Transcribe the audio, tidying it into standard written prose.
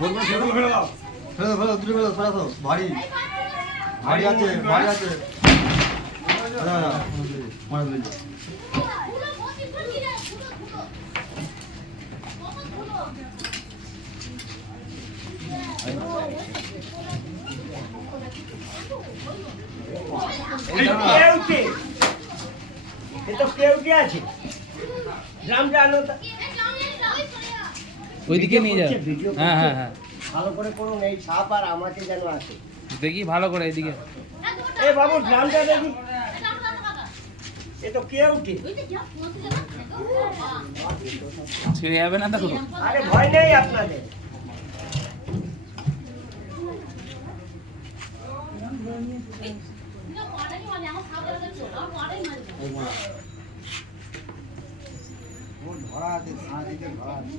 বলবো ফেলে ফেলে দাও, ফেলে দাও, ফেলে দাও, দুটো ফেলে দাও, ফেলে দাও, ভারী ভারী আছে, ভারী আছে। মারা দিলে ওইদিকে নিয়ে যাও। হ্যাঁ হ্যাঁ হ্যাঁ, ভালো করে করুন, এই সাপ আর আমাকে যেন আসে। দেখি ভালো করে এইদিকে। এ বাবু ড্রামটা দেখি, এ তো কে উঠে। ছিঁড়ে যাবে না দেখো। আরে ভয় নেই আপনাদের। ধরা আছে, সারাদিকে ধরা আছে।